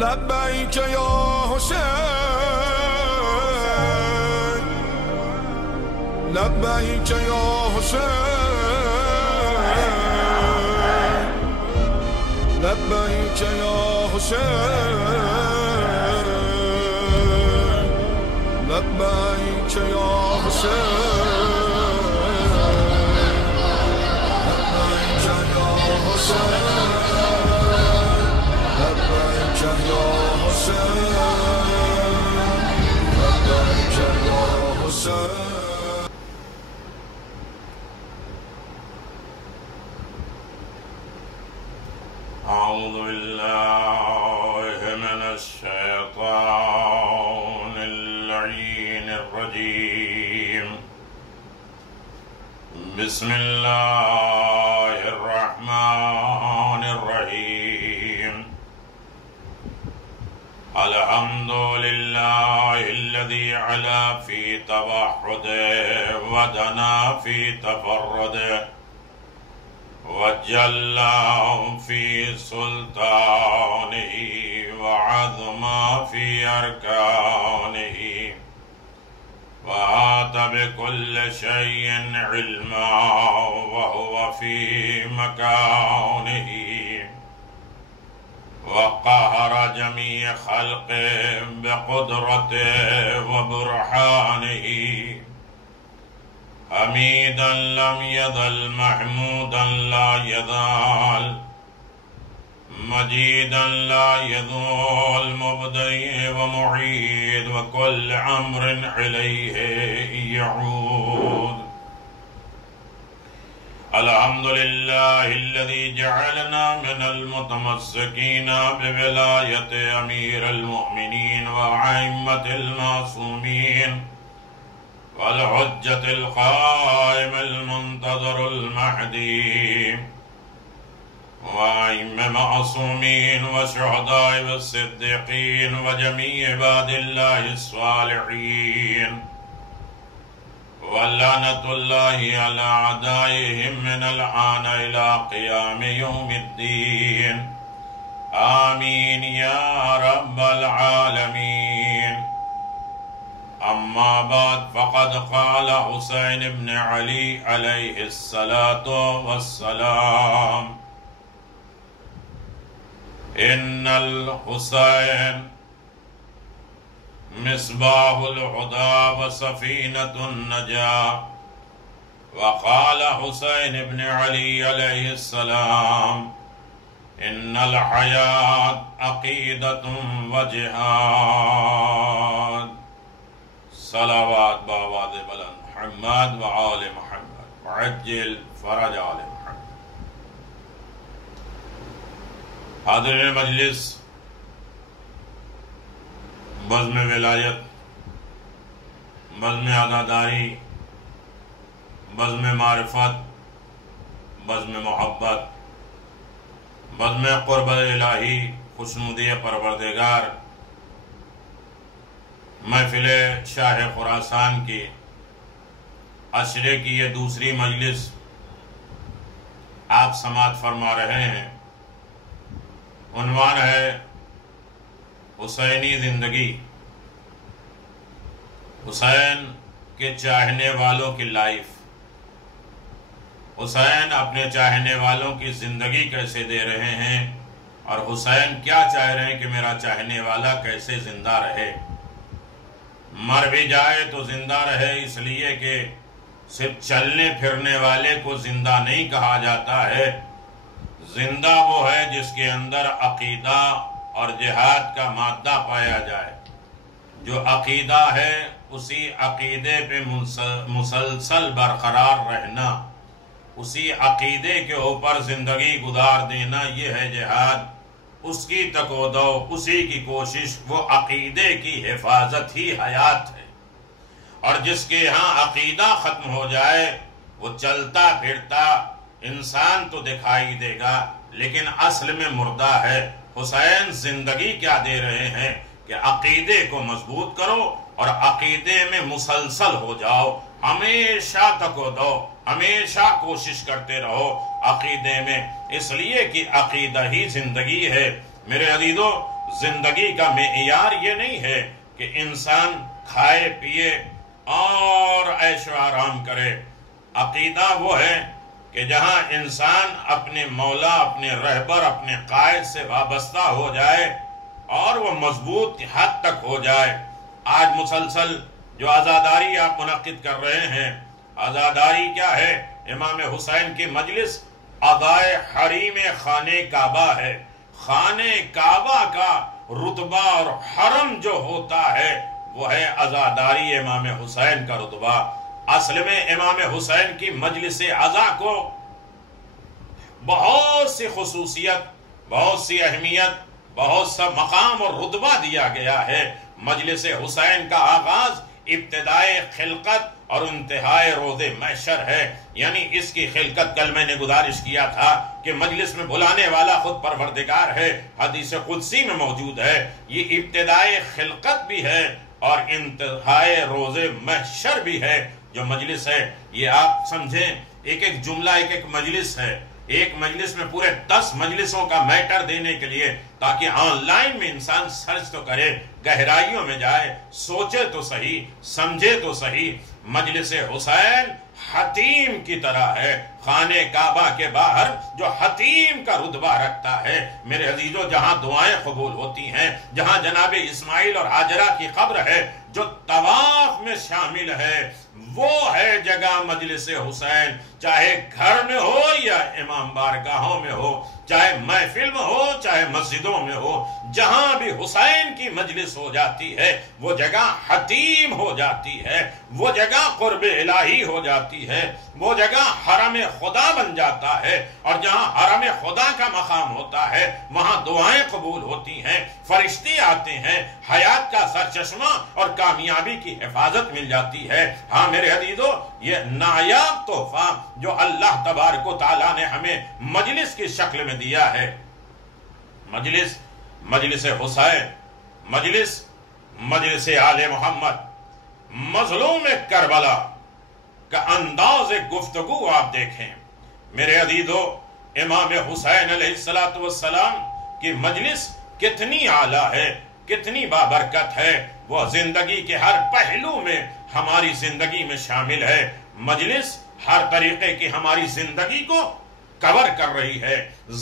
لبیک یا حسین لبیک یا حسین لبیک یا حسین لبیک یا أعوذ بالله من الشيطان اللعين الرجيم بسم الله الرحمن الرحيم الحمد لله الذي علا في توحده ودنا في تفرده وجل في سلطانه وعظم في أركانه وآت بكل شيء علما وهو في مكانه وقهر جميع خلقه بقدرته وبرهانه حميدا لم يزل محمودا لا يزال مجيدا لا يزول مبدئ ومعيد وكل أمر إليه يعود الحمد لله الذي جعلنا من المتمسكين بولاية أمير المؤمنين وأئمة المعصومين والحجة القائم المنتظر المهدي وأئمة معصومين وشهداء والصديقين وجميع عباد الله الصالحين ولعنة الله على أعدائهم من الآن إلى قيام يوم الدين آمين يا رب العالمين أما بعد فقد قال حسين بن علي عليه الصلاة والسلام إن الحسين مصباح الهدى وسفينة النجاة وقال حسين بن علي عليه السلام إن الحياة عقيدة وجهاد صلوات بآواز بلند محمد وآل محمد وعجل فرج آل محمد. حاضرین مجلس، بزم ولایت، بزم عزاداری، بزم معرفت، بزم محبت، بزم قربت الہی، خوشنودی پروردگار، محفل شاہ خراسان کی عشرے کی یہ دوسری مجلس آپ سماعت فرما رہے ہیں. عنوان ہے حسینی زندگی. حسین کے چاہنے والوں کی لائف. حسین اپنے چاہنے والوں کی زندگی کیسے دے رہے ہیں اور حسین کیا چاہ رہے ہیں کہ میرا چاہنے والا کیسے زندہ رہے. مر بھی جائے تو زندہ رہے، اس لیے کہ صرف چلنے پھرنے والے کو زندہ نہیں کہا جاتا ہے. زندہ وہ ہے جس کے اندر عقیدہ اور جہاد کا مادہ پایا جائے. جو عقیدہ ہے اسی عقیدے پہ مسلسل برقرار رہنا، اسی عقیدے کے اوپر زندگی گزار دینا، یہ ہے جہاد. اس کی تقودو، اسی کی کوشش، وہ عقیدے کی حفاظت ہی حیات ہے. اور جس کے ہاں عقیدہ ختم ہو جائے وہ چلتا پھرتا انسان تو دکھائی دے گا لیکن اصل میں مردہ ہے. حسین زندگی کیا دے رہے ہیں کہ عقیدے کو مضبوط کرو اور عقیدے میں مسلسل ہو جاؤ. ہمیشہ تقودو، ہمیشہ کوشش کرتے رہو عقیدے میں، اس لیے کہ عقیدہ ہی زندگی ہے. میرے عزیزو، زندگی کا معیار یہ نہیں ہے کہ انسان کھائے پیے اور عیش و آرام کرے. عقیدہ وہ ہے کہ جہاں انسان اپنے مولا، اپنے رہبر، اپنے قائد سے وابستہ ہو جائے اور وہ مضبوط حد تک ہو جائے. آج مسلسل جو عزاداری آپ منعقد کر رہے ہیں، عزاداری کیا ہے؟ امام حسین کی مجلس ادائے حریم خانہ کعبہ ہے. خانہ کعبہ کا رتبہ اور حرم جو ہوتا ہے وہ ہے عزاداری امام حسین کا رتبہ. اصل میں امام حسین کی مجلس عزا کو بہت سی خصوصیت، بہت سی اہمیت، بہت سا مقام اور رتبہ دیا گیا ہے. مجلس حسین کا آغاز ابتدائے خلقت اور انتہائے روز محشر ہے. یعنی اس کی خلقت، کل میں نے گزارش کیا تھا کہ مجلس میں بلانے والا خود پروردگار ہے، حدیث قدسی میں موجود ہے. یہ ابتدائے خلقت بھی ہے اور انتہائے روز محشر بھی ہے. جو مجلس ہے یہ آپ سمجھیں، ایک ایک جملہ ایک ایک مجلس ہے. ایک مجلس میں پورے 10 مجلسوں کا میٹر دینے کے لیے، تاکہ آن لائن میں انسان سرچ تو کرے، گہرائیوں میں جائے، سوچے تو صحیح، سمجھے تو صحیح. مجلس حسین حتیم کی طرح ہے. خانہ کعبہ کے باہر جو حتیم کا رتبہ رکھتا ہے، میرے عزیزو، جہاں دعائیں قبول ہوتی ہیں، جہاں جناب اسماعیل اور ہاجرہ کی قبر ہے، جو طواف میں شامل ہے، وہ ہے جگہ مجلس حسین. چاہے گھر میں ہو یا امام بارگاہوں میں ہو، چاہے محفل میں ہو چاہے مسجدوں میں ہو، جہاں بھی حسین کی مجلس ہو جاتی ہے وہ جگہ حتیم ہو جاتی ہے، وہ جگہ قرب الہی ہو جاتی ہے، وہ جگہ حرم خدا بن جاتا ہے. اور جہاں حرم خدا کا مقام ہوتا ہے وہاں دعائیں قبول ہوتی ہیں، فرشتے آتے ہیں، حیات کا سرچشمہ اور کامیابی کی حفاظت مل جاتی ہے. ہاں میرے عزیزو، یہ نایاب تحفہ جو اللہ تبارک و تعالیٰ نے ہمیں مجلس کی شکل میں دیا ہے. مجلس حسین، مجلس آل محمد، مظلوم کربلا کا انداز گفتگو آپ دیکھیں. میرے عزیزو، امام حسین علیہ السلام کی مجلس کتنی اعلیٰ ہے، کتنی بابرکت ہے. وہ زندگی کے ہر پہلو میں ہماری زندگی میں شامل ہے. مجلس ہر طریقے کی ہماری زندگی کو کور کر رہی ہے.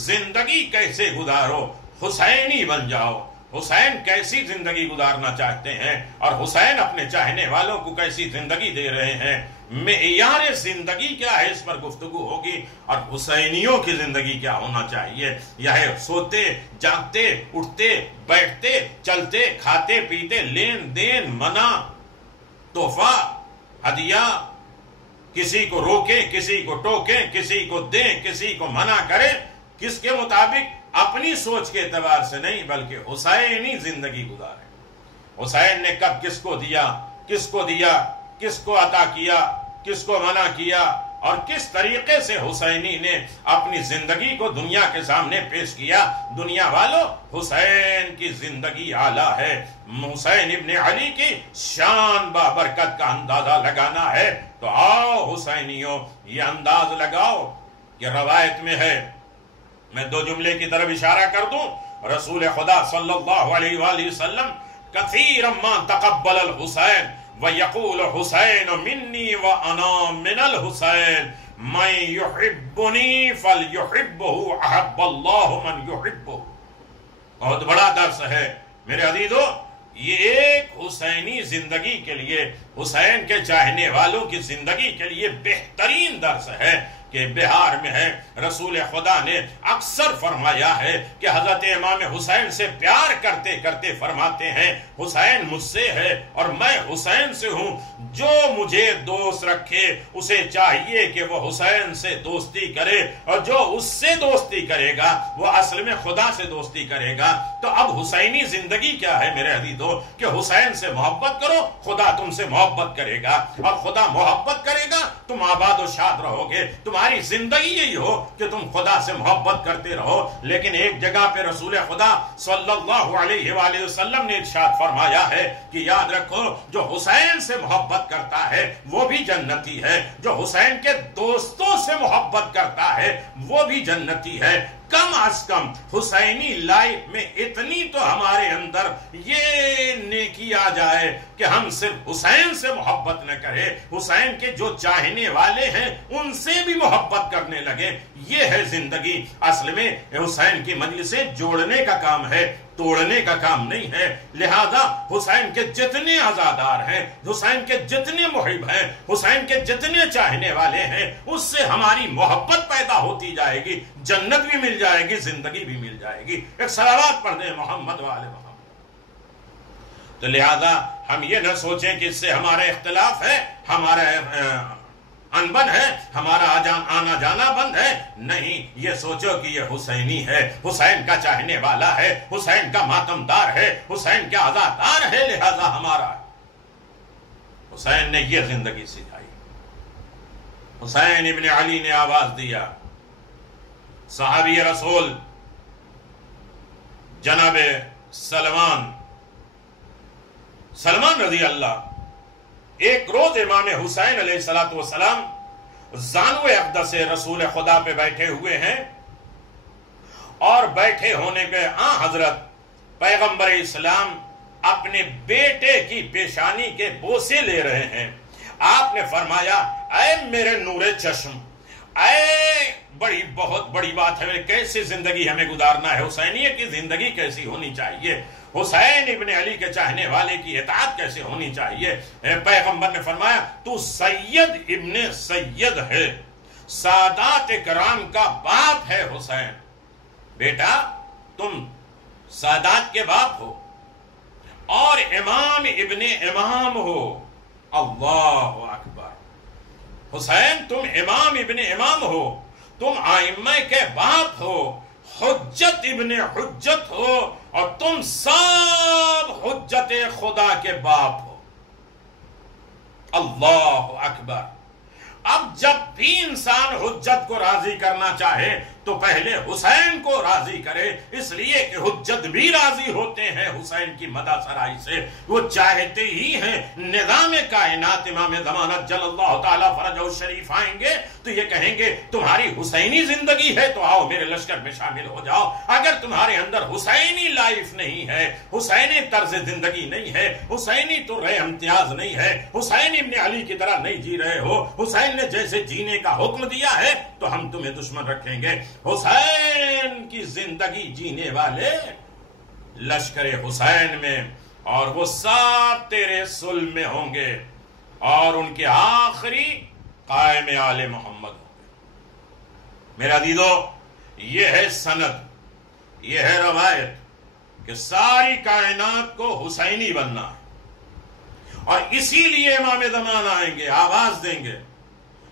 زندگی کیسے گزارو، حسینی بن جاؤ. حسین کیسی زندگی گزارنا چاہتے ہیں اور حسین اپنے چاہنے والوں کو کیسی زندگی دے رہے ہیں، معیار زندگی کیا ہے، اس پر گفتگو ہوگی. اور حسینیوں کی زندگی کیا ہونا چاہیے، یہ سوتے جاگتے اٹھتے بیٹھتے چلتے کھاتے پیتے، لین دین منع تحفہ ہدیہ، کسی کو روکیں کسی کو ٹوکیں، کسی کو دیں کسی کو منع کریں، کس کے مطابق؟ اپنی سوچ کے اعتبار سے نہیں بلکہ حسینی زندگی گزارے. حسین نے کب کس کو دیا، کس کو دیا، کس کو عطا کیا، کس کو منع کیا، اور کس طریقے سے حسینی نے اپنی زندگی کو دنیا کے سامنے پیش کیا. دنیا والوں، حسین کی زندگی اعلیٰ ہے. حسین ابن علی کی شان بابرکت کا اندازہ لگانا ہے تو آؤ حسینیوں، یہ انداز لگاؤ. یہ روایت میں ہے، میں 2 جملے کی طرف اشارہ کر دوں. رسول خدا صلی اللہ علیہ وآلہ وسلم کثیرا ما تقبل الحسین وَيَقُولُ حُسَيْنُ مِنِّي وَأَنَا مِنَ الْحُسَيْنِ مَنْ يُحِبُّنِي فَلْيُحِبُّهُ أَحَبَّ اللَّهُ مَنْ يُحِبُّهُ. بہت بڑا درس ہے میرے عزیزو. یہ ایک حسینی زندگی کے لیے، حسین کے چاہنے والوں کی زندگی کے لیے بہترین درس ہے کہ بہار میں ہے. رسول خدا نے اکثر فرمایا ہے کہ حضرت امام حسین سے پیار کرتے کرتے فرماتے ہیں، حسین مجھ سے ہے اور میں حسین سے ہوں. جو مجھے دوست رکھے اسے چاہیے کہ وہ حسین سے دوستی کرے، اور جو اس سے دوستی کرے گا وہ اصل میں خدا سے دوستی کرے گا. تو اب حسینی زندگی کیا ہے میرے عزیزو کہ حسین سے محبت کرو، خدا تم سے محبت کرے گا، اور خدا محبت کرے گا تم آباد و شاد رہو گے. تمہاری زندگی یہی ہو کہ تم خدا سے محبت کرتے رہو. لیکن ایک جگہ پہ رسول خدا صلی اللہ علیہ وآلہ وسلم نے ارشاد فرمایا ہے کہ یاد رکھو، جو حسین سے محبت کرتا ہے وہ بھی جنتی ہے، جو حسین کے دوستوں سے محبت کرتا ہے وہ بھی جنتی ہے. کم از کم حسینی لائف میں اتنی تو ہمارے اندر یہ نیکی آ جائے کہ ہم صرف حسین سے محبت نہ کریں، حسین کے جو چاہنے والے ہیں ان سے بھی محبت کرنے لگے۔ یہ ہے زندگی۔ اصل میں حسین کی مجلسیں جوڑنے کا کام ہے، توڑنے کا کام نہیں ہے۔ لہذا حسین کے جتنے عزادار ہیں، حسین کے جتنے محب ہیں، حسین کے جتنے چاہنے والے ہیں، اس سے ہماری محبت پیدا ہوتی جائے گی، جنت بھی مل جائے گی، زندگی بھی مل جائے گی۔ ایک صلوات پڑھ دیں محمد وآل محمد۔ تو لہذا ہم یہ نہ سوچیں کہ اس سے ہمارا اختلاف ہے، ہمارا انبن ہے، ہمارا آنا جانا بند ہے۔ نہیں، یہ سوچو کہ یہ حسینی ہے، حسین کا چاہنے والا ہے، حسین کا ماتمدار ہے، حسین کا عزادار ہے، لہذا ہمارا حسین نے یہ زندگی سکھائی۔ حسین ابن علی نے آواز دیا، صحابی رسول جناب سلمان رضی اللہ، ایک روز امام حسین علیہ السلام زانو اقدس رسول خدا پہ بیٹھے ہوئے ہیں، اور بیٹھے ہونے پہ حضرت پیغمبر اسلام اپنے بیٹے کی پیشانی کے بوسے لے رہے ہیں۔ آپ نے فرمایا، اے میرے نور چشم، اے بہت بڑی بات ہے، کیسی زندگی ہمیں گزارنا ہے، حسینیت کی زندگی کیسی ہونی چاہیے، حسین ابن علی کے چاہنے والے کی اطاعت کیسے ہونی چاہیے۔ پیغمبر نے فرمایا، تو سید ابن سید ہے، سادات کرام کا باپ ہے حسین۔ بیٹا تم سادات کے باپ ہو اور امام ابن امام ہو۔ اللہ اکبر! حسین تم امام ابن امام ہو، تم ائمہ کے باپ ہو، حجت ابن حجت ہو، اور تم سب حجت خدا کے باپ ہو۔ اللہ اکبر! اب جب بھی انسان حجت کو راضی کرنا چاہے تو پہلے حسین کو راضی کرے، اس لیے کہ حجت بھی راضی ہوتے ہیں حسین کی مدح سرائی سے۔ وہ چاہتے ہی ہیں نظام کائنات امام زمانت جل اللہ تعالیٰ فرجہ الشریف آئیں گے تو یہ کہیں گے تمہاری حسینی زندگی ہے تو آؤ میرے لشکر میں شامل ہو جاؤ۔ اگر تمہارے اندر حسینی لائف نہیں ہے، حسینی طرز زندگی نہیں ہے، حسینی تو رے امتیاز نہیں ہے، حسین ابن علی کی طرح نہیں جی رہے ہو، حسین نے جیسے جینے کا حکم دیا ہے تو ہم تمہیں دشمن رکھیں گے۔ حسین کی زندگی جینے والے لشکر حسین میں، اور وہ سب تیرے صلح میں ہوں گے، اور ان کے آخری قائم آل محمد ہوں گے۔ میرا عزیزو، یہ ہے سند، یہ ہے روایت کہ ساری کائنات کو حسینی بننا ہے، اور اسی لیے امام زمان آئیں گے، آواز دیں گے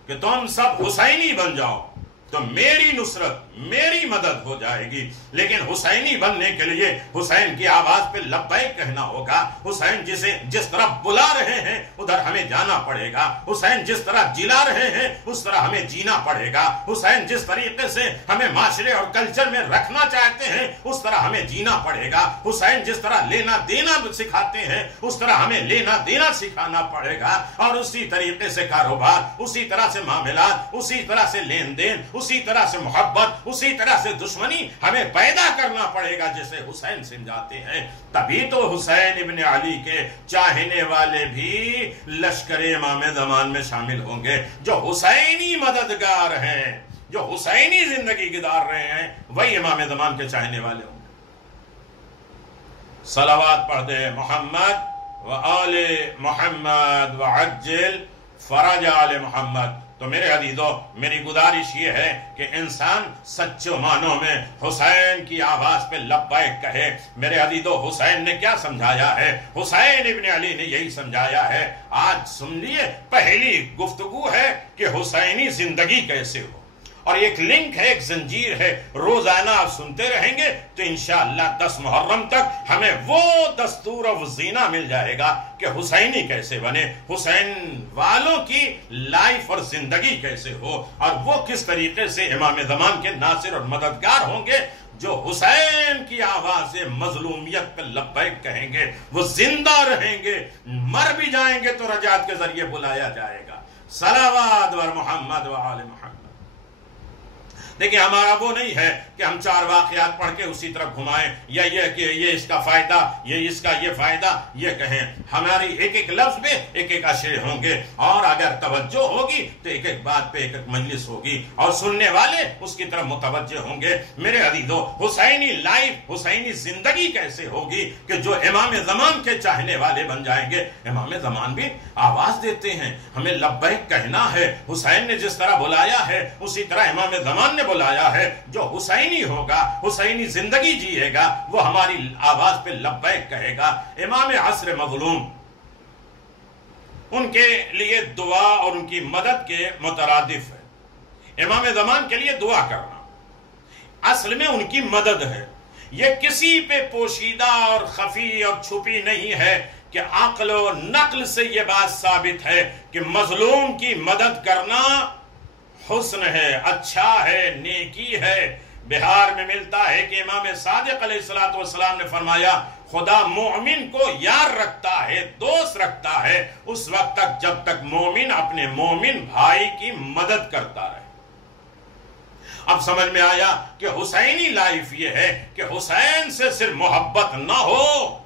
کہ تم سب حسینی بن جاؤ تو میری نصرت، میری مدد ہو جائے گی۔ لیکن حسینی بننے کے لیے حسین کی آواز پہ لبیک کہنا ہوگا۔ حسین جس طرح بلا رہے ہیں ادھر ہمیں جانا پڑے گا، حسین جس طرح جلا رہے ہیں اس طرح ہمیں جینا پڑے گا، حسین جس طریقے سے ہمیں معاشرے اور کلچر میں رکھنا چاہتے ہیں اس طرح ہمیں جینا پڑے گا، حسین جس طرح لینا دینا سکھاتے ہیں اس طرح ہمیں لینا دینا سکھانا پڑے گا، اور اسی طریقے سے کاروبار، اسی طرح سے معاملات، اسی طرح سے لین دین، اسی طرح سے محبت، اسی طرح سے دشمنی ہمیں پیدا کرنا پڑے گا جیسے حسین سمجھاتے ہیں۔ تبھی تو حسین ابن علی کے چاہنے والے بھی لشکر امام زمان میں شامل ہوں گے۔ جو حسینی مددگار ہیں، جو حسینی زندگی گزار رہے ہیں، وہی امام زمان کے چاہنے والے ہوں گے۔ صلوات پڑھ دے محمد و آل محمد وعجل فرج آل محمد۔ تو میرے عزیزو، میری گزارش یہ ہے کہ انسان سچے معنوں میں حسین کی آواز پہ لبیک کہے۔ میرے عزیزو، حسین نے کیا سمجھایا ہے؟ حسین ابن علی نے یہی سمجھایا ہے۔ آج سن لیے، پہلی گفتگو ہے کہ حسینی زندگی کیسے ہو، اور ایک لنک ہے، ایک زنجیر ہے، روزانہ آپ سنتے رہیں گے تو انشاءاللہ 10 محرم تک ہمیں وہ دستور و زینہ مل جائے گا کہ حسینی کیسے بنے، حسین والوں کی لائف اور زندگی کیسے ہو، اور وہ کس طریقے سے امام زمان کے ناصر اور مددگار ہوں گے جو حسین کی آواز سے مظلومیت پہ لبیک کہیں گے، وہ زندہ رہیں گے، مر بھی جائیں گے تو رجعت کے ذریعے بلایا جائے گا۔ صلوات و محمد و آل محمد۔ دیکھیں ہمارا وہ نہیں ہے کہ ہم 4 واقعات پڑھ کے اسی طرف گھمائیں یا یہ کہ یہ اس کا فائدہ، یہ اس کا یہ فائدہ یہ کہیں. ہماری ایک ایک لفظ پہ ایک ایک اشرے ہوں گے، اور اگر توجہ ہوگی تو ایک ایک بات پہ ایک ایک مجلس ہوگی اور سننے والے اس کی طرف متوجہ ہوں گے. میرے عزیزو، حسینی لائف، حسینی زندگی کیسے ہوگی کہ جو امام زمان کے چاہنے والے بن جائیں گے. امام زمان بھی آواز دیتے ہیں، ہمیں لبیک کہنا ہے. حسین نے جس طرح بلایا ہے اسی طرح امام زمان نے بلایا ہے. جو حسینی ہوگا، حسینی زندگی جیے گا، وہ ہماری آواز پہ لبیک کہے گا. امام عصر مظلوم، ان کے لیے دعا اور ان کی مدد کے مترادف ہے. امام زمان کے لیے دعا کرنا اصل میں ان کی مدد ہے. یہ کسی پہ پوشیدہ اور خفی اور چھپی نہیں ہے کہ عقل و نقل سے یہ بات ثابت ہے کہ مظلوم کی مدد کرنا حسن ہے، اچھا ہے، نیکی ہے. بہار میں ملتا ہے کہ امام صادق علیہ السلام نے فرمایا خدا مومن کو یار رکھتا ہے، دوست رکھتا ہے اس وقت تک جب تک مومن اپنے مومن بھائی کی مدد کرتا رہے. اب سمجھ میں آیا کہ حسینی لائف یہ ہے کہ حسین سے صرف محبت نہ ہو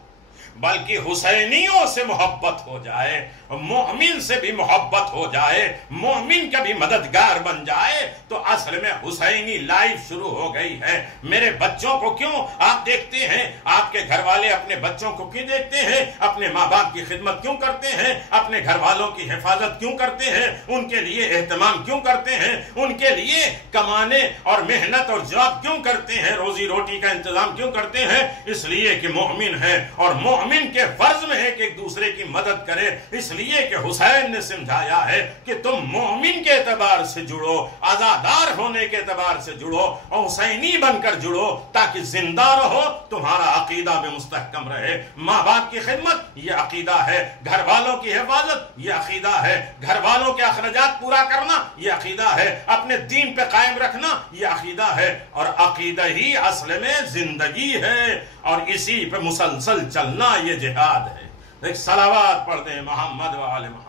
بلکہ حسینیوں سے محبت ہو جائے، مومن سے بھی محبت ہو جائے، مومن کا بھی مددگار بن جائے تو اصل میں حسینی لائف شروع ہو گئی ہے. میرے بچوں کو کیوں آپ دیکھتے ہیں؟ آپ کے گھر والے اپنے بچوں کو کیوں دیکھتے ہیں؟ اپنے ماں باپ کی خدمت کیوں کرتے ہیں؟ اپنے گھر والوں کی حفاظت کیوں کرتے ہیں؟ ان کے لیے اہتمام کیوں کرتے ہیں؟ ان کے لیے کمانے اور محنت اور جاب کیوں کرتے ہیں؟ روزی روٹی کا انتظام کیوں کرتے ہیں؟ اس لیے کہ مومن ہے اور مومن کے فرض میں ہے کہ ایک دوسرے کی مدد کرے. اس لیے کہ حسین نے سمجھایا ہے کہ تم مومن کے اعتبار سے جڑو، عزادار ہونے کے اعتبار سے جڑو اور حسینی بن کر جڑو تاکہ زندہ رہو، تمہارا عقیدہ بھی مستحکم رہے. ماں باپ کی خدمت یہ عقیدہ ہے، گھر والوں کی حفاظت یہ عقیدہ ہے، گھر والوں کے اخراجات پورا کرنا یہ عقیدہ ہے، اپنے دین پہ قائم رکھنا یہ عقیدہ ہے. اور عقیدہ ہی اصل میں زندگی ہے اور اسی پہ مسلسل چلنا یہ جہاد ہے. ایک صلوات پڑھ دیں محمد و آل محمد.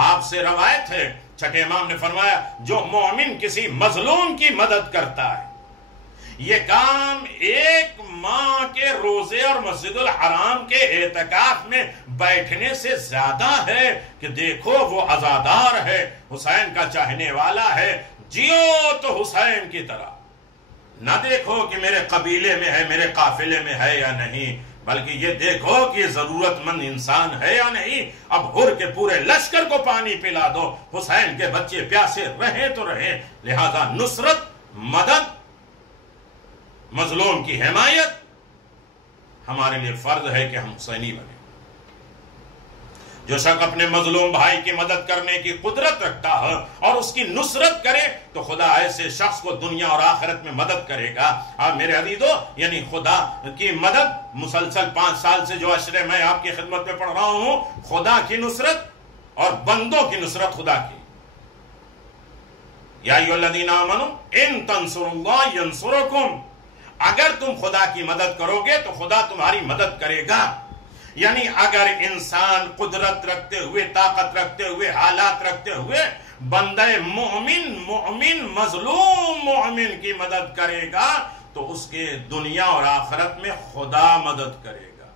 آپ سے روایت ہے چھٹے امام نے فرمایا جو مومن کسی مظلوم کی مدد کرتا ہے یہ کام 1 ماہ کے روزے اور مسجد الحرام کے اعتکاف میں بیٹھنے سے زیادہ ہے کہ دیکھو وہ عزادار ہے، حسین کا چاہنے والا ہے، جیو تو حسین کی طرح. نہ دیکھو کہ میرے قبیلے میں ہے، میرے قافلے میں ہے یا نہیں، بلکہ یہ دیکھو کہ ضرورت مند انسان ہے یا نہیں. اب ہر کے پورے لشکر کو پانی پلا دو، حسین کے بچے پیاسے رہیں تو رہیں. لہذا نصرت، مدد، مظلوم کی حمایت ہمارے لیے فرض ہے کہ ہم حسینی بنیں. جو شخص اپنے مظلوم بھائی کی مدد کرنے کی قدرت رکھتا ہے اور اس کی نصرت کرے تو خدا ایسے شخص کو دنیا اور آخرت میں مدد کرے گا. اور میرے عزیزو، یعنی خدا کی مدد مسلسل 5 سال سے جو اشرے میں آپ کی خدمت میں پڑھ رہا ہوں، خدا کی نصرت اور بندوں کی نصرت خدا کی. یا ایھا الذین آمنوا ان تنصروا اللہ ینصرکم، اگر تم خدا کی مدد کرو گے تو خدا تمہاری مدد کرے گا. یعنی اگر انسان قدرت رکھتے ہوئے، طاقت رکھتے ہوئے، حالات رکھتے ہوئے بندہ مومن مظلوم مومن کی مدد کرے گا تو اس کے دنیا اور آخرت میں خدا مدد کرے گا.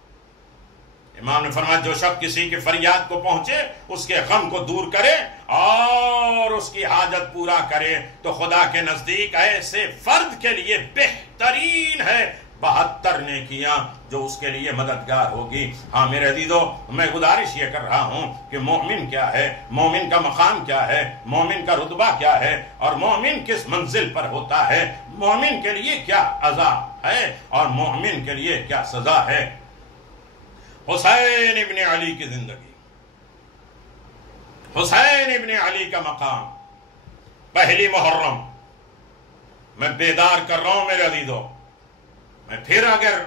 امام نے فرمایا جو شخص کسی کی فریاد کو پہنچے، اس کے غم کو دور کرے اور اس کی حاجت پورا کرے تو خدا کے نزدیک ایسے فرد کے لیے بہترین ہے 72 نیکیاں جو اس کے لیے مددگار ہوگی. ہاں میرے عزیزو، میں گزارش یہ کر رہا ہوں کہ مومن کیا ہے، مومن کا مقام کیا ہے، مومن کا رتبہ کیا ہے اور مومن کس منزل پر ہوتا ہے، مومن کے لیے کیا عذاب ہے اور مومن کے لیے کیا سزا ہے. حسین ابن علی کی زندگی، حسین ابن علی کا مقام. پہلی محرم میں بیدار کر رہا ہوں میرے عزیزو. میں پھر اگر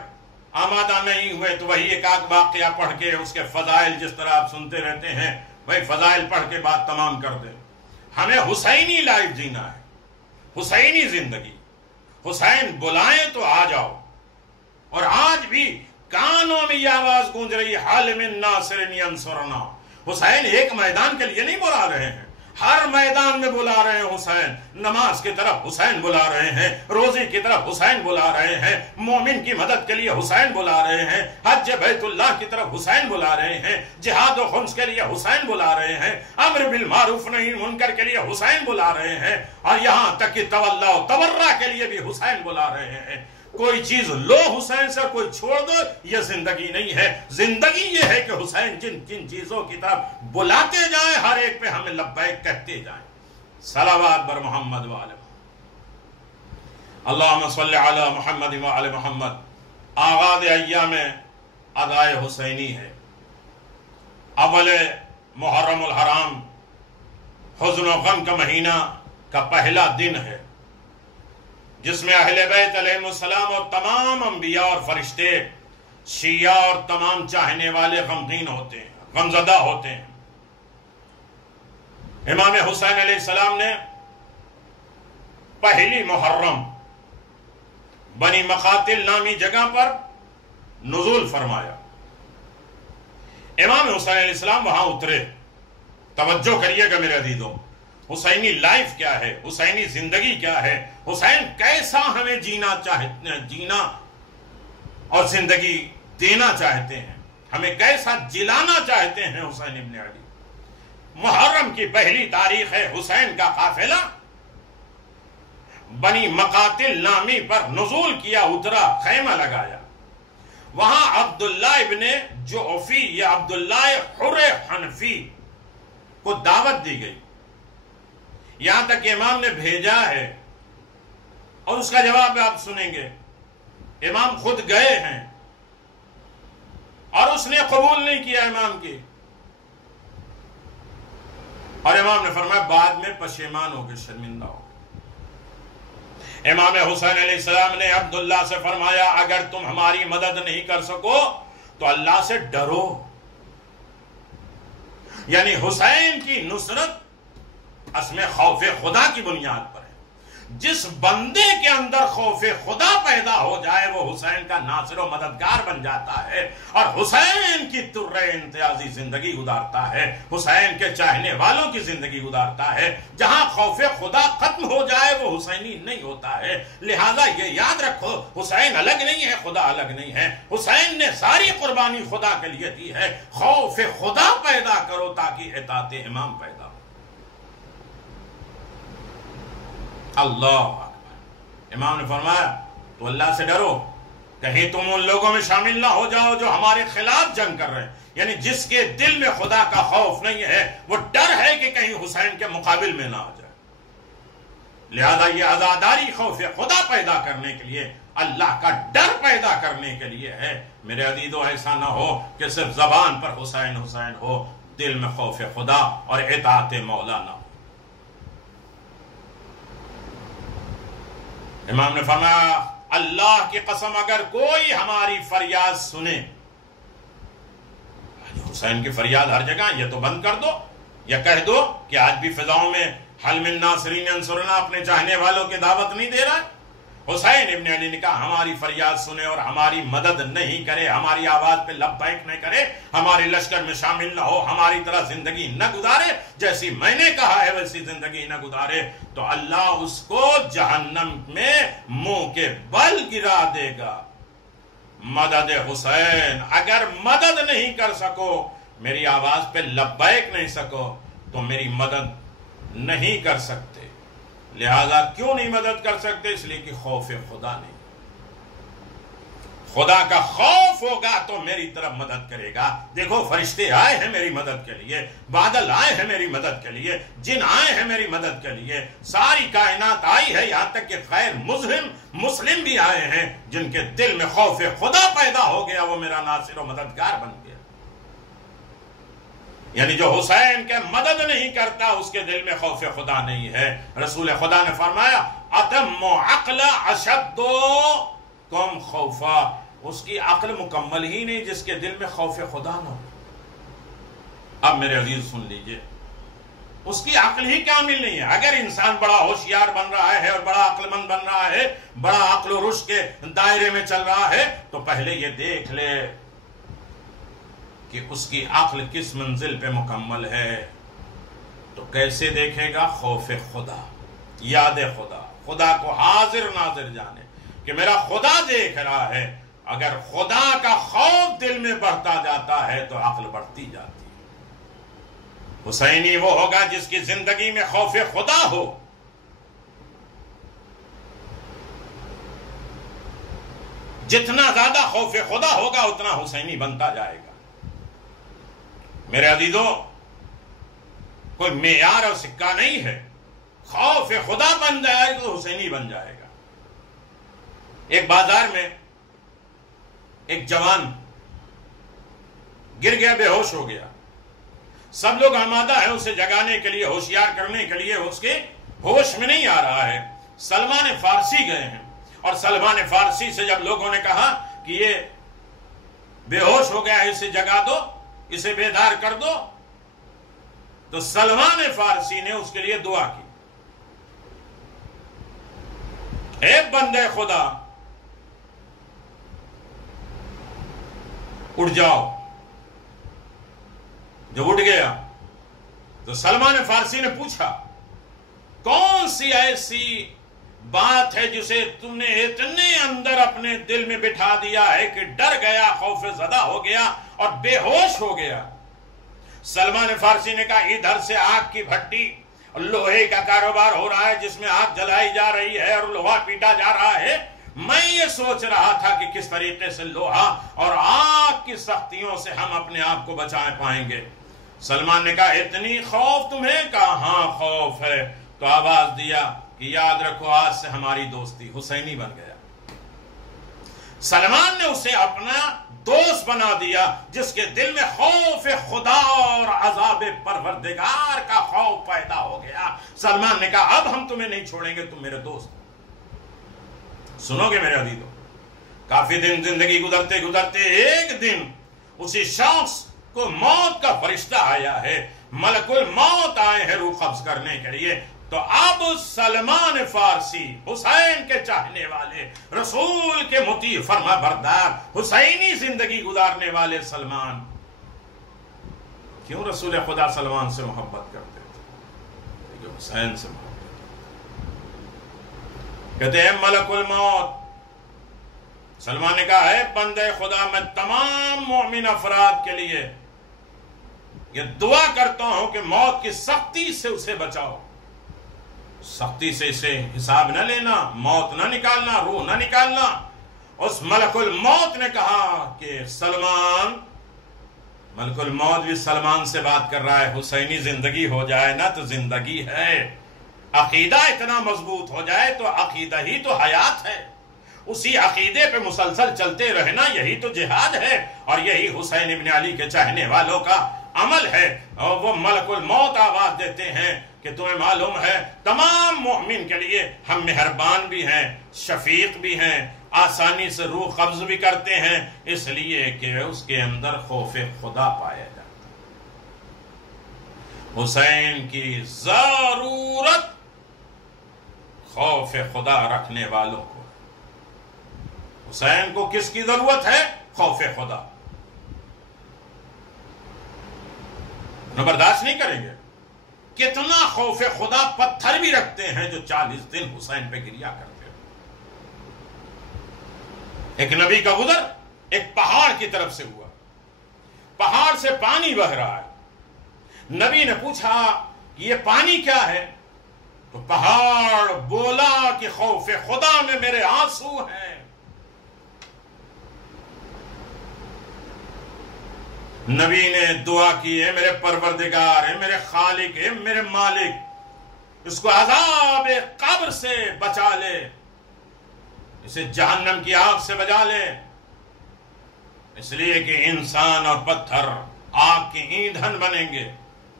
آمادہ نہیں ہوئے تو وہی ایک آدھ واقعہ پڑھ کے اس کے فضائل جس طرح آپ سنتے رہتے ہیں وہی فضائل پڑھ کے بات تمام کر دیں. ہمیں حسینی لائف جینا ہے، حسینی زندگی. حسین بلائیں تو آ جاؤ. اور آج بھی کانوں میں یہ آواز گونج رہی حال من ناصر ینصرنا. حسین ایک میدان کے لیے نہیں بلا رہے ہیں، ہر میدان میں بلا رہے ہیں حسین. نماز کی طرف حسین بلا رہے ہیں, روزے کی طرف حسین بلا رہے ہیں, مومن کی مدد کے لیے حسین بلا رہے ہیں, حج بیت اللہ کی طرف حسین بلا رہے ہیں, جہاد و خمس کے لیے حسین بلا رہے ہیں, امر بالمعروف نہی منکر کے لیے حسین بلا رہے ہیں, اور یہاں تک کہ تولا و تبرہ کے لیے بھی حسین بلا رہے ہیں. کوئی چیز لو حسین سے, کوئی چھوڑ دو, یہ زندگی نہیں ہے. زندگی یہ ہے کہ حسین جن جن چیزوں کی طرف بلاتے جائیں, ہر ایک پہ ہمیں لبیک کہتے جائیں. صلوات بر محمد و آل محمد. اللہم صلی علی محمد و آل محمد. آغاز ایام ادائے حسینی ہے. اول محرم الحرام حزن و غم کا مہینہ کا پہلا دن ہے, جس میں اہل بیت علیہ السلام اور تمام انبیاء اور فرشتے, شیعہ اور تمام چاہنے والے غمگین ہوتے ہیں, غمزدہ ہوتے ہیں. امام حسین علیہ السلام نے پہلی محرم بنی مقاتل نامی جگہ پر نزول فرمایا. امام حسین علیہ السلام وہاں اترے. توجہ کریے گا میرے عزیزوں, حسینی لائف کیا ہے, حسینی زندگی کیا ہے, حسین کیسا ہمیں جینا اور زندگی دینا چاہتے ہیں, ہمیں کیسا جلانا چاہتے ہیں حسین ابن علی. محرم کی پہلی تاریخ ہے. حسین کا قافلہ بنی مقاتل نامی پر نزول کیا, اترا, خیمہ لگایا. وہاں عبداللہ ابن جعفی یا عبداللہ حر حنفی کو دعوت دی گئی. یہاں تک کہ امام نے بھیجا ہے, اور اس کا جواب آپ سنیں گے. امام خود گئے ہیں اور اس نے قبول نہیں کیا امام کی, اور امام نے فرمایا بعد میں پشیمان ہو کے شرمندہ ہو. امام حسین علیہ السلام نے عبداللہ سے فرمایا اگر تم ہماری مدد نہیں کر سکو تو اللہ سے ڈرو. یعنی حسین کی نصرت اصل خوف خدا کی بنیاد پر ہے. جس بندے کے اندر خوف خدا پیدا ہو جائے وہ حسین کا ناصر و مددگار بن جاتا ہے, اور حسین کی تر امتیازی زندگی گزارتا ہے, حسین کے چاہنے والوں کی زندگی گزارتا ہے. جہاں خوف خدا ختم ہو جائے وہ حسینی نہیں ہوتا ہے. لہذا یہ یاد رکھو, حسین الگ نہیں ہے, خدا الگ نہیں ہے. حسین نے ساری قربانی خدا کے لیے دی ہے. خوف خدا پیدا کرو تاکہ اطاعت امام پیدا ہو. اللہ اکبر. امام نے فرمایا تو اللہ سے ڈرو, کہیں تم ان لوگوں میں شامل نہ ہو جاؤ جو ہمارے خلاف جنگ کر رہے ہیں. یعنی جس کے دل میں خدا کا خوف نہیں ہے, وہ ڈر ہے کہ کہیں حسین کے مقابل میں نہ آ جائے. لہذا یہ عزاداری خوف خدا پیدا کرنے کے لیے, اللہ کا ڈر پیدا کرنے کے لیے ہے. میرے عزیزو, ایسا نہ ہو کہ صرف زبان پر حسین حسین ہو, دل میں خوف خدا اور اطاعت مولا نہ ہو. امام نے فرمایا اللہ کی قسم اگر کوئی ہماری فریاد سنے, حسین کی فریاد ہر جگہ, یہ تو بند کر دو, یا کہہ دو کہ آج بھی فضاؤں میں حل من ناصرین انصرنا اپنے چاہنے والوں کی دعوت نہیں دے رہا. حسین ابن علی نے کہا ہماری فریاد سنے اور ہماری مدد نہیں کرے, ہماری آواز پہ لبیک نہیں کرے, ہمارے لشکر میں شامل نہ ہو, ہماری طرح زندگی نہ گزارے, جیسی میں نے کہا ہے ویسی زندگی نہ گزارے, تو اللہ اس کو جہنم میں منہ کے بل گرا دے گا. مدد حسین, اگر مدد نہیں کر سکو, میری آواز پہ لبیک نہیں سکو, تو میری مدد نہیں کر سکتے. لہذا کیوں نہیں مدد کر سکتے؟ اس لیے کہ خوف خدا نہیں. خدا کا خوف ہوگا تو میری طرف مدد کرے گا. دیکھو فرشتے آئے ہیں میری مدد کے لیے, بادل آئے ہیں میری مدد کے لیے, جن آئے ہیں میری مدد کے لیے, ساری کائنات آئی ہے, یہاں تک کہ غیر مسلم بھی آئے ہیں جن کے دل میں خوف خدا پیدا ہو گیا, وہ میرا ناصر و مددگار بن گیا. یعنی جو حسین کے مدد نہیں کرتا اس کے دل میں خوف خدا نہیں ہے. رسول خدا نے فرمایا اتم عقل اشد کم خوفا, اس کی عقل مکمل ہی نہیں جس کے دل میں خوف خدا نہ ہو. اب میرے عزیز سن لیجئے, اس کی عقل ہی کامل نہیں ہے. اگر انسان بڑا ہوشیار بن رہا ہے اور بڑا عقل مند بن رہا ہے, بڑا عقل و رشد کے دائرے میں چل رہا ہے, تو پہلے یہ دیکھ لے کہ اس کی عقل کس منزل پہ مکمل ہے. تو کیسے دیکھے گا؟ خوف خدا، یاد خدا، خدا کو حاضر ناظر جانے کہ میرا خدا دیکھ رہا ہے۔ اگر خدا کا خوف دل میں بڑھتا جاتا ہے تو عقل بڑھتی جاتی ہے۔ حسینی وہ ہوگا جس کی زندگی میں خوف خدا ہو۔ جتنا زیادہ خوف خدا ہوگا اتنا حسینی بنتا جائے گا۔ میرے عزیزوں، کوئی معیار اور سکہ نہیں ہے، خوف خدا بن جائے تو حسینی بن جائے گا۔ ایک بازار میں ایک جوان گر گیا، بے ہوش ہو گیا۔ سب لوگ آمادہ ہیں اسے جگانے کے لیے، ہوشیار کرنے کے لیے، اس کے ہوش میں نہیں آ رہا ہے۔ سلمان فارسی گئے ہیں، اور سلمان فارسی سے جب لوگوں نے کہا کہ یہ بے ہوش ہو گیا ہے، اسے جگا دو، اسے بیدار کر دو، تو سلمان فارسی نے اس کے لیے دعا کی، اے بندے خدا اٹھ جاؤ۔ جب اٹھ گیا تو سلمان فارسی نے پوچھا، کون سی ایسی بات ہے جسے تم نے اتنے اندر اپنے دل میں بٹھا دیا ہے کہ ڈر گیا، خوف زدہ ہو گیا اور بے ہوش ہو گیا؟ سلمان فارسی نے کہا، ادھر سے آگ کی بھٹی، لوہے کا کاروبار ہو رہا ہے جس میں آگ جلائی جا رہی ہے اور لوہا پیٹا جا رہا ہے۔ میں یہ سوچ رہا تھا کہ کس طریقے سے لوہا اور آگ کی سختیوں سے ہم اپنے آپ کو بچا پائیں گے۔ سلمان نے کہا، اتنی خوف تمہیں؟ کہا ہاں خوف ہے۔ تو آواز دیا کہ یاد رکھو آج سے ہماری دوستی۔ حسینی بن گیا۔ سلمان نے اسے اپنا دوست بنا دیا جس کے دل میں خوف خدا اور عذاب پروردگار کا خوف پیدا ہو گیا۔ سلمان نے کہا، اب ہم تمہیں نہیں چھوڑیں گے، تم میرے دوست۔ سنو گے میرے عزیزوں، کافی دن زندگی گزرتے گزرتے ایک دن اسی شخص کو موت کا فرشتہ آیا ہے، ملک الموت آئے ہیں روح قبض کرنے کے لیے۔ تو اب سلمان فارسی، حسین کے چاہنے والے، رسول کے مطیع فرما بردار، حسینی زندگی گزارنے والے سلمان، کیوں رسول خدا سلمان سے محبت کرتے تھے؟ جو حسین سے محبت کہتے ہیں ملک الموت۔ سلمان نے کہا، ہے بندے خدا، میں تمام مومن افراد کے لیے یہ دعا کرتا ہوں کہ موت کی سختی سے اسے بچاؤ۔ سختی سے اسے حساب نہ لینا، موت نہ نکالنا، روح نہ نکالنا۔ اس ملک الموت نے کہا کہ سلمان، ملک الموت بھی سلمان سے بات کر رہا ہے، حسینی زندگی ہو جائے نا تو زندگی ہے، عقیدہ اتنا مضبوط ہو جائے تو عقیدہ ہی تو حیات ہے، اسی عقیدے پہ مسلسل چلتے رہنا یہی تو جہاد ہے، اور یہی حسین ابن علی کے چاہنے والوں کا عمل ہے۔ اور وہ ملک الموت آواز دیتے ہیں کہ تمہیں معلوم ہے تمام مومن کے لیے ہم مہربان بھی ہیں، شفیق بھی ہیں، آسانی سے روح قبض بھی کرتے ہیں، اس لیے کہ اس کے اندر خوف خدا پایا جاتا ہے۔ حسین کی ضرورت خوف خدا رکھنے والوں کو۔ حسین کو کس کی ضرورت ہے؟ خوف خدا۔ برداشت نہیں کریں گے۔ کتنا خوف خدا پتھر بھی رکھتے ہیں جو 40 دن حسین پہ گریا کرتے ہیں۔ ایک نبی کا گزر ایک پہاڑ کی طرف سے ہوا، پہاڑ سے پانی بہ رہا ہے۔ نبی نے پوچھا یہ پانی کیا ہے؟ تو پہاڑ بولا کہ خوف خدا میں میرے آنسو ہیں۔ نبی نے دعا کی، اے میرے پروردگار، اے میرے خالق، اے میرے مالک، اس کو عذاب قبر سے بچا لے، اسے جہنم کی آگ سے بچا لے، اس لیے کہ انسان اور پتھر آگ کے ایندھن بنیں گے،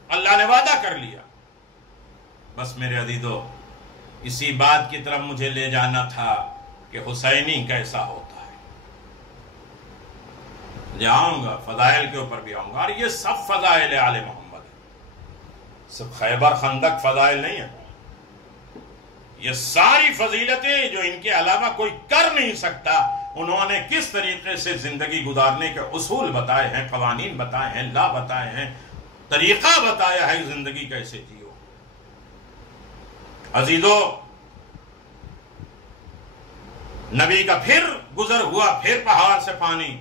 اللہ نے وعدہ کر لیا۔ بس میرے عزیزو، اسی بات کی طرف مجھے لے جانا تھا کہ حسینی کیسا ہوتا ہے۔ آؤں گا فضائل کے اوپر بھی آؤں گا، اور یہ سب فضائل آل محمد ہے، سب خیبر خندق فضائل نہیں ہے، یہ ساری فضیلتیں جو ان کے علاوہ کوئی کر نہیں سکتا، انہوں نے کس طریقے سے زندگی گزارنے کے اصول بتائے ہیں، قوانین بتائے ہیں، لا بتائے ہیں، طریقہ بتایا ہے زندگی کیسے جیو۔ عزیزو، نبی کا پھر گزر ہوا، پھر پہاڑ سے پانی،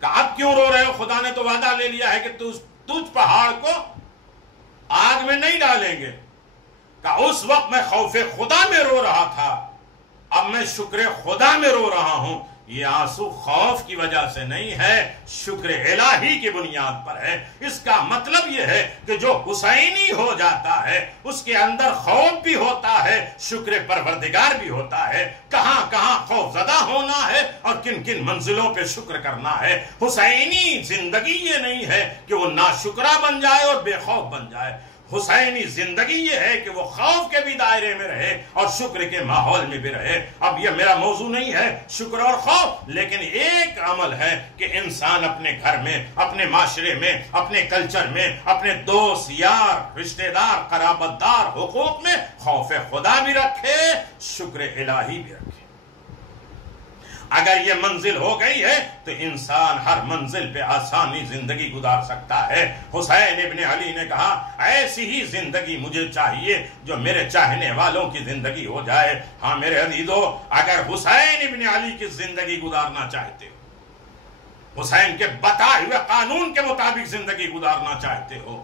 کہ اب کیوں رو رہے ہو؟ خدا نے تو وعدہ لے لیا ہے کہ تجھ پہاڑ کو آگ میں نہیں ڈالیں گے۔ کہ اس وقت میں خوف خدا میں رو رہا تھا، اب میں شکر خدا میں رو رہا ہوں۔ یہ آنسو خوف کی وجہ سے نہیں ہے، شکر الہی کی بنیاد پر ہے۔ اس کا مطلب یہ ہے کہ جو حسینی ہو جاتا ہے اس کے اندر خوف بھی ہوتا ہے، شکر پروردگار بھی ہوتا ہے۔ کہاں کہاں خوف زدہ ہونا ہے اور کن کن منزلوں پہ شکر کرنا ہے۔ حسینی زندگی یہ نہیں ہے کہ وہ ناشکرہ بن جائے اور بے خوف بن جائے۔ حسینی زندگی یہ ہے کہ وہ خوف کے بھی دائرے میں رہے اور شکر کے ماحول میں بھی رہے۔ اب یہ میرا موضوع نہیں ہے شکر اور خوف، لیکن ایک عمل ہے کہ انسان اپنے گھر میں، اپنے معاشرے میں، اپنے کلچر میں، اپنے دوست یار رشتہ دار قرابت دار حقوق میں خوف خدا بھی رکھے، شکر الہی بھی رکھے۔ اگر یہ منزل ہو گئی ہے تو انسان ہر منزل پہ آسانی زندگی گزار سکتا ہے۔ حسین ابن علی نے کہا ایسی ہی زندگی مجھے چاہیے جو میرے چاہنے والوں کی زندگی ہو جائے۔ ہاں میرے عزیزو، اگر حسین ابن علی کی زندگی گزارنا چاہتے ہو، حسین کے بتائے ہوئے قانون کے مطابق زندگی گزارنا چاہتے ہو،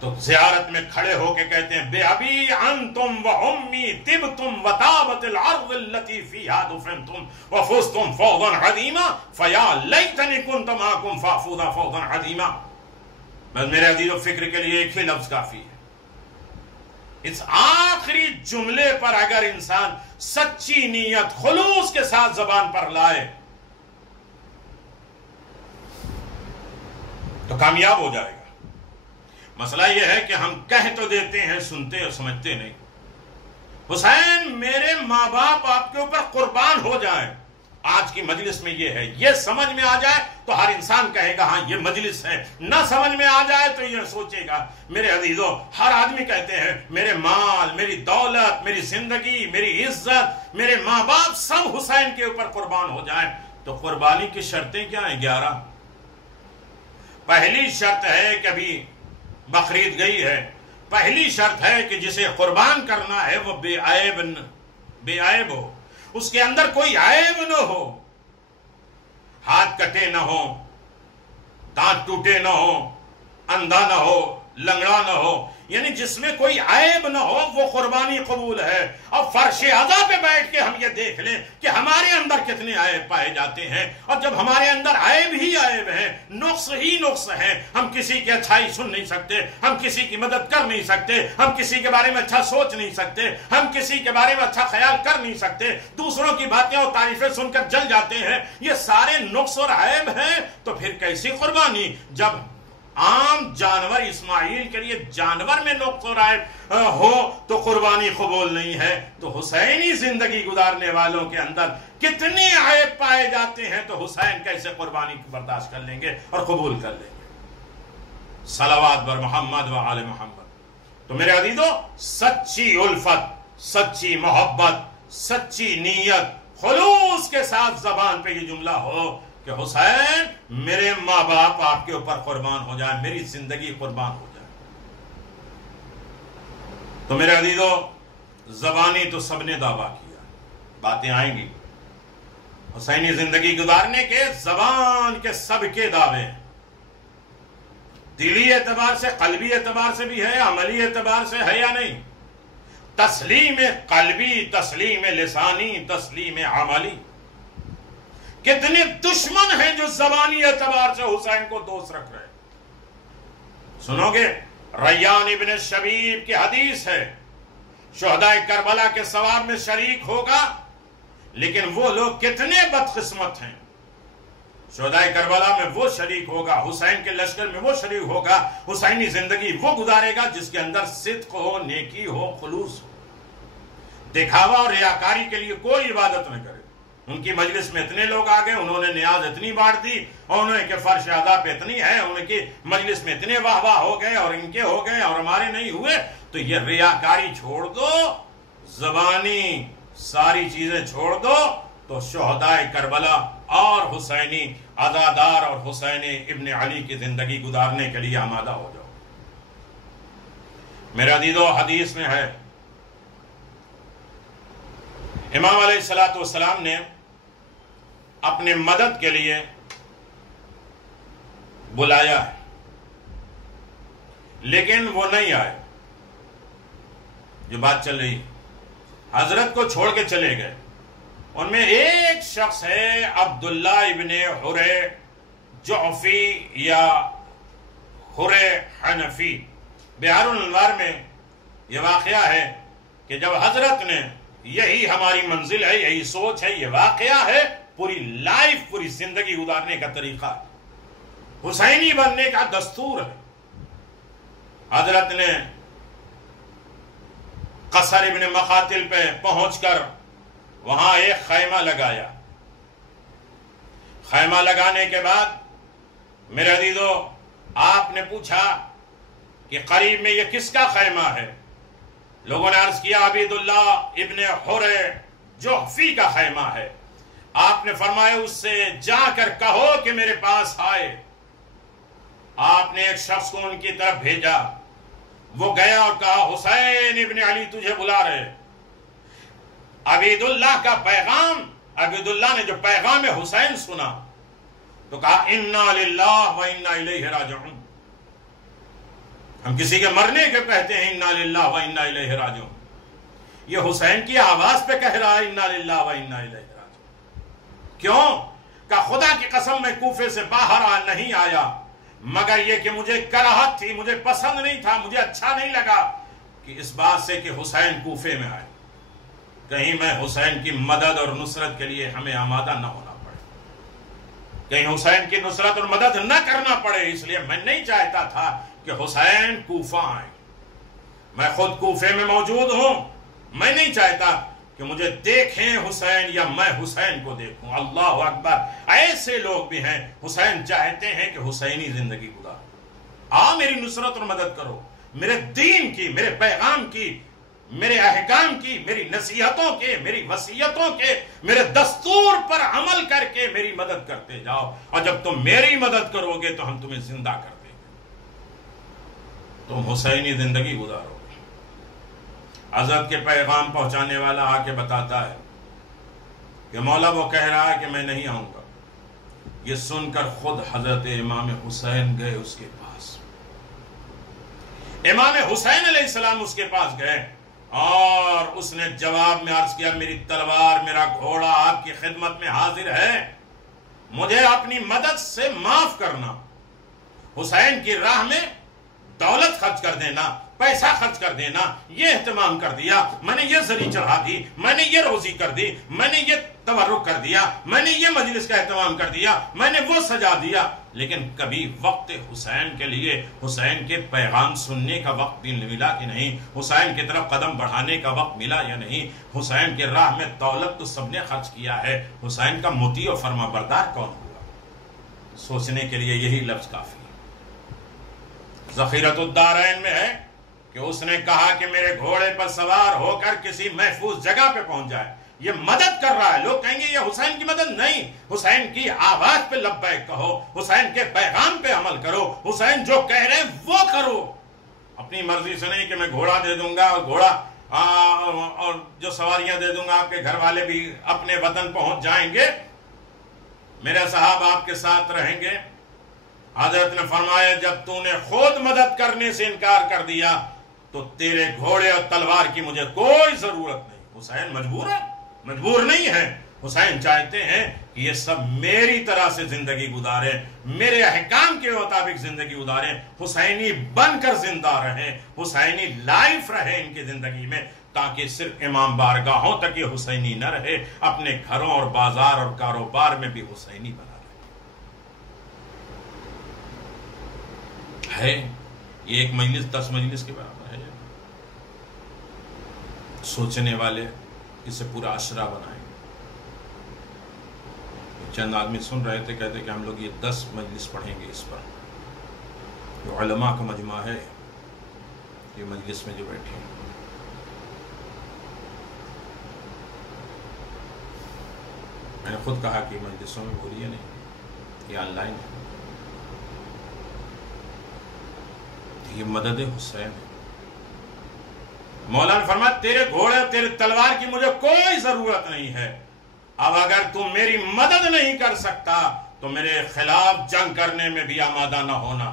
تو زیارت میں کھڑے ہو کے کہتے ہیں بے ابی انتم و امی طبتم و طابت الارض التي فيها دفنتم وفزتم فوزا عظیما فیا لیتنی کنت معکم فافوز فوزا عظیما۔ بس میرے عزیز و فکر کے لیے ایک ہی لفظ کافی ہے۔ اس آخری جملے پر اگر انسان سچی نیت خلوص کے ساتھ زبان پر لائے تو کامیاب ہو جائے گا۔ مسئلہ یہ ہے کہ ہم کہہ تو دیتے ہیں، سنتے اور سمجھتے نہیں۔ حسین میرے ماں باپ آپ کے اوپر قربان ہو جائیں، آج کی مجلس میں یہ ہے، یہ سمجھ میں آ جائے تو ہر انسان کہے گا ہاں یہ مجلس ہے، نہ سمجھ میں آ جائے تو یہ سوچے گا۔ میرے عزیزو، ہر آدمی کہتے ہیں میرے مال، میری دولت، میری زندگی، میری عزت، میرے ماں باپ سب حسین کے اوپر قربان ہو جائیں۔ تو قربانی کی شرطیں کیا ہیں؟ 11۔ پہلی شرط ہے کہ ابھی بقرعید گئی ہے، پہلی شرط ہے کہ جسے قربان کرنا ہے وہ بے عیب ہو، اس کے اندر کوئی عیب نہ ہو، ہاتھ کٹے نہ ہو، دانت ٹوٹے نہ ہو، اندھا نہ ہو، لنگڑا نہ ہو، یعنی جس میں کوئی عیب نہ ہو وہ قربانی قبول ہے۔ اب فرش عزا پہ بیٹھ کے ہم یہ دیکھ لیں کہ ہمارے اندر کتنے عیب پائے جاتے ہیں، اور جب ہمارے اندر عیب ہی عیب ہیں، نقص ہی نقص ہیں، ہم کسی کی اچھائی سن نہیں سکتے، ہم کسی کی مدد کر نہیں سکتے، ہم کسی کے بارے میں اچھا سوچ نہیں سکتے، ہم کسی کے بارے میں اچھا خیال کر نہیں سکتے، دوسروں کی باتیں اور تعریفیں سن کر جل جاتے ہیں، یہ سارے نقص اور عیب ہیں، تو پھر کیسی قربانی؟ جب عام جانور اسماعیل کے لیے جانور میں نقص اور عیب ہو تو قربانی قبول نہیں ہے، تو حسینی زندگی گزارنے والوں کے اندر کتنے عیب پائے جاتے ہیں، تو حسین کیسے قربانی برداشت کر لیں گے اور قبول کر لیں گے؟ صلوات بر محمد و آل محمد۔ تو میرے عزیزو، سچی الفت، سچی محبت، سچی نیت، خلوص کے ساتھ زبان پہ یہ جملہ ہو کہ حسین میرے ماں باپ آپ کے اوپر قربان ہو جائے، میری زندگی قربان ہو جائے۔ تو میرے عزیزو، زبانی تو سب نے دعویٰ کیا، باتیں آئیں گی، حسینی زندگی گزارنے کے زبان کے سب کے دعوے ہیں، دلی اعتبار سے، قلبی اعتبار سے بھی ہے، عملی اعتبار سے ہے یا نہیں؟ تسلیم قلبی، تسلیم لسانی، تسلیم عملی۔ کتنے دشمن ہیں جو زبانی اعتبار سے حسین کو دوست رکھ رہے ہیں۔ سنو گے، ریان ابن شبیب کی حدیث ہے، شہداء کربلا کے ثواب میں شریک ہوگا، لیکن وہ لوگ کتنے بدقسمت ہیں، شہداء کربلا میں وہ شریک ہوگا، حسین کے لشکر میں وہ شریک ہوگا، حسینی زندگی وہ گزارے گا جس کے اندر صدق ہو، نیکی ہو، خلوص ہو، دکھاوا اور ریاکاری کے لیے کوئی عبادت نہ کرے۔ ان کی مجلس میں اتنے لوگ آ گئے، انہوں نے نیاز اتنی بانٹ دی، اور انہوں نے کہ فرش عزا پہ اتنی ہے، ان کی مجلس میں اتنے واہ واہ ہو گئے اور ان کے ہو گئے اور ہمارے نہیں ہوئے، تو یہ ریاکاری چھوڑ دو، زبانی ساری چیزیں چھوڑ دو، تو شہداء کربلا اور حسینی عزادار اور حسین ابن علی کی زندگی گزارنے کے لیے آمادہ ہو جاؤ۔ میرے عزیزو، حدیث میں ہے امام علیہ السلام نے اپنے مدد کے لیے بلایا ہے، لیکن وہ نہیں آئے۔ جو بات چل رہی، حضرت کو چھوڑ کے چلے گئے۔ ان میں ایک شخص ہے عبداللہ ابن حرے جعفی یا حرے حنفی۔ بحار الانوار میں یہ واقعہ ہے کہ جب حضرت نے یہی ہماری منزل ہے، یہی سوچ ہے، یہ واقعہ ہے، پوری لائف، پوری زندگی گزارنے کا طریقہ ہے، حسینی بننے کا دستور ہے۔ حضرت نے قصر ابن مقاتل پہ پہنچ کر وہاں ایک خیمہ لگایا۔ خیمہ لگانے کے بعد میرے عزیزو، آپ نے پوچھا کہ قریب میں یہ کس کا خیمہ ہے؟ لوگوں نے عرض کیا عبید اللہ ابن حرے جعفی کا خیمہ ہے۔ آپ نے فرمایا اس سے جا کر کہو کہ میرے پاس آئے۔ آپ نے ایک شخص کو ان کی طرف بھیجا، وہ گیا اور کہا حسین ابن علی تجھے بلا رہے۔ عبید اللہ کا پیغام، عبید اللہ نے جو پیغام حسین سنا تو کہا انا للہ و انا الیہ راجعون۔ ہم کسی کے مرنے کے کہتے ہیں انا للہ و انا الیہ راجعون، یہ حسین کی آواز پہ کہہ رہا ہے انا للہ و انا الیہ راجعون۔ کیوں؟ کہ خدا کی قسم میں کوفے سے باہر نہیں آیا مگر یہ کہ مجھے کراہت تھی، مجھے پسند نہیں تھا، مجھے اچھا نہیں لگا کہ اس بات سے کہ حسین کوفے میں آئے، کہیں میں حسین کی مدد اور نصرت کے لیے ہمیں آمادہ نہ ہونا پڑے، کہیں حسین کی نصرت اور مدد نہ کرنا پڑے، اس لیے میں نہیں چاہتا تھا کہ حسین کوفہ آئیں۔ میں خود کوفے میں موجود ہوں، میں نہیں چاہتا کہ مجھے دیکھیں حسین یا میں حسین کو دیکھوں۔ اللہ اکبر! ایسے لوگ بھی ہیں حسین چاہتے ہیں کہ حسینی زندگی گزارو، میری نصرت اور مدد کرو، میرے دین کی، میرے پیغام کی، میرے احکام کی، میری نصیحتوں کے، میری وصیتوں کے، میرے دستور پر عمل کر کے میری مدد کرتے جاؤ، اور جب تم میری مدد کرو گے تو ہم تمہیں زندہ کر دیں گے، تم حسینی زندگی گزارو۔ حضرت کے پیغام پہنچانے والا آ کے بتاتا ہے کہ مولا وہ کہہ رہا ہے کہ میں نہیں آؤں گا۔ یہ سن کر خود حضرت امام حسین گئے اس کے پاس، امام حسین علیہ السلام اس کے پاس گئے اور اس نے جواب میں عرض کیا میری تلوار، میرا گھوڑا آپ کی خدمت میں حاضر ہے، مجھے اپنی مدد سے معاف کرنا، حسین کی راہ میں دولت خرچ کر دینا، پیسہ خرچ کر دینا، یہ اہتمام کر دیا، میں نے یہ زری چڑھا دی، میں نے یہ روزی کر دی، میں نے یہ تبرک کر دیا، میں نے یہ مجلس کا اہتمام کر دیا، میں نے وہ سجا دیا، لیکن کبھی وقت حسین کے لیے، حسین کے پیغام سننے کا وقت بھی ملا کہ نہیں، حسین کی طرف قدم بڑھانے کا وقت ملا یا نہیں، حسین کے راہ میں دولت تو سب نے خرچ کیا ہے، حسین کا مطیع و فرما بردار کون ہوا؟ سوچنے کے لیے یہی لفظ کافی ہے۔ ذخیرۃ الدارین میں ہے کہ اس نے کہا کہ میرے گھوڑے پر سوار ہو کر کسی محفوظ جگہ پہ پہنچ جائے، یہ مدد کر رہا ہے، لوگ کہیں گے یہ حسین کی مدد نہیں، حسین کی آواز پہ لبیک کہو، حسین کے پیغام پہ عمل کرو، حسین جو کہہ رہے ہیں وہ کرو، اپنی مرضی سے نہیں کہ میں گھوڑا دے دوں گا اور گھوڑا اور جو سواریاں دے دوں گا آپ کے گھر والے بھی اپنے وطن پہنچ جائیں گے، میرے صاحب آپ کے ساتھ رہیں گے۔ حضرت نے فرمایا جب تو نے خود مدد کرنے سے انکار کر دیا تو تیرے گھوڑے اور تلوار کی مجھے کوئی ضرورت نہیں۔ حسین مجبور ہے؟ مجبور نہیں ہے، حسین چاہتے ہیں کہ یہ سب میری طرح سے زندگی گزارے، میرے احکام کے مطابق زندگی گزارے، حسینی بن کر زندہ رہیں، حسینی لائف رہے ان کی زندگی میں، تاکہ صرف امام بارگاہوں تک یہ حسینی نہ رہے، اپنے گھروں اور بازار اور کاروبار میں بھی حسینی بنا رہے۔ یہ ایک مجلس 10 مجلس کے برابر ہے۔ سوچنے والے اسے پورا عشرہ بنائیں۔ چند آدمی سن رہے تھے، کہتے کہ ہم لوگ یہ 10 مجلس پڑھیں گے اس پر، جو علماء کا مجمع ہے یہ مجلس میں جو بیٹھے ہیں۔ میں نے خود کہا کہ مجلسوں میں بولیے نہیں، یہ آن لائن ہے، یہ مدد حسین ہے۔ مولا نے فرمایا تیرے گھوڑے اور تیرے تلوار کی مجھے کوئی ضرورت نہیں ہے، اب اگر تم میری مدد نہیں کر سکتا تو میرے خلاف جنگ کرنے میں بھی آمادہ نہ ہونا،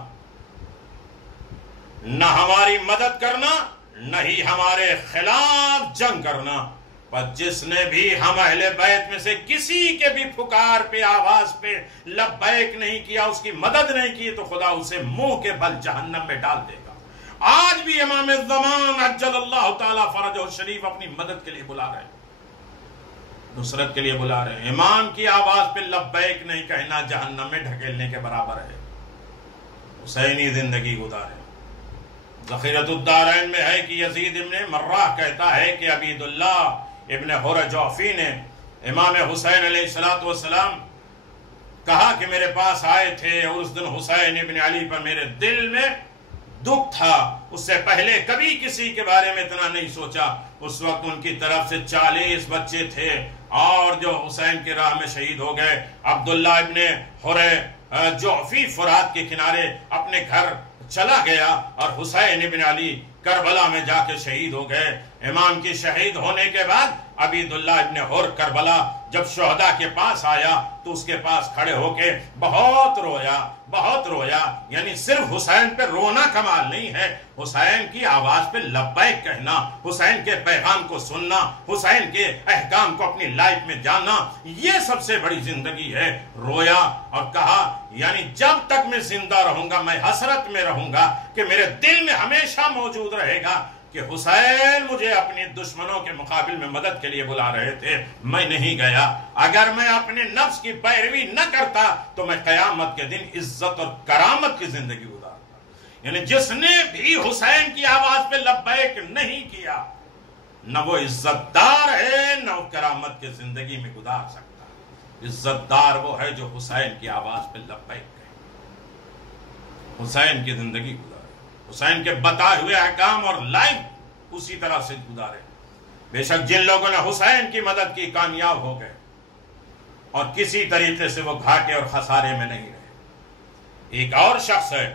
نہ ہماری مدد کرنا نہ ہی ہمارے خلاف جنگ کرنا۔ پر جس نے بھی ہم اہل بیت میں سے کسی کے بھی پکار پہ آواز پہ لبیک نہیں کیا، اس کی مدد نہیں کی، تو خدا اسے منہ کے بل جہنم میں ڈال دے گا۔ آج بھی امام الزمان عجل اللہ تعالی فرجہ شریف اپنی مدد کے لیے بلا رہے ہیں، نصرت کے لیے بلا رہے ہیں۔ امام کی آواز پہ لبیک نہیں کہنا جہنم میں ڈھکیلنے کے برابر ہے۔ حسینی زندگی گزارے۔ ذخیرۃ الدارین میں ہے کہ یزید ابن مرہ کہتا ہے کہ عبید اللہ ابن حر جوفی نے امام حسین علیہ السلام کہا کہ میرے پاس آئے تھے اور اس دن حسین ابن علی پر میرے دل میں دکھ تھا، اس سے پہلے کبھی کسی کے بارے میں اتنا نہیں سوچا۔ اس وقت ان کی طرف سے 40 بچے تھے اور جو حسین کے راہ میں شہید ہو گئے۔ عبداللہ ابن حر جوفی فرات کے کنارے اپنے گھر چلا گیا اور حسین ابن علی کربلا میں جا کے شہید ہو گئے۔ امام کی شہید ہونے کے بعد عبید اللہ ابن حر کربلا جب شہداء کے پاس آیا تو اس کے پاس کھڑے ہو کے بہت رویا، یعنی صرف حسین پہ رونا کمال نہیں ہے، حسین کی آواز پہ لبیک کہنا، حسین کے پیغام کو سننا، حسین کے احکام کو اپنی لائف میں جاننا، یہ سب سے بڑی زندگی ہے۔ رویا اور کہا یعنی جب تک میں زندہ رہوں گا میں حسرت میں رہوں گا کہ میرے دل میں ہمیشہ موجود رہے گا کہ حسین مجھے اپنے دشمنوں کے مقابل میں مدد کے لیے بلا رہے تھے، میں نہیں گیا۔ اگر میں اپنے نفس کی پیروی نہ کرتا تو میں قیامت کے دن عزت اور کرامت کی زندگی گزارتا۔ یعنی جس نے بھی حسین کی آواز پہ لبیک نہیں کیا، نہ وہ عزت دار ہے نہ وہ کرامت کی زندگی میں گزار سکتا۔ عزت دار وہ ہے جو حسین کی آواز پہ لبیک کہے، حسین کی زندگی گزارے، حسین کے بتائے ہوئے احکام اور لائف اسی طرح سے گزارے۔ بے شک جن لوگوں نے حسین کی مدد کی کامیاب ہو گئے اور کسی طریقے سے وہ گھاٹے اور خسارے میں نہیں رہے۔ ایک اور شخص ہے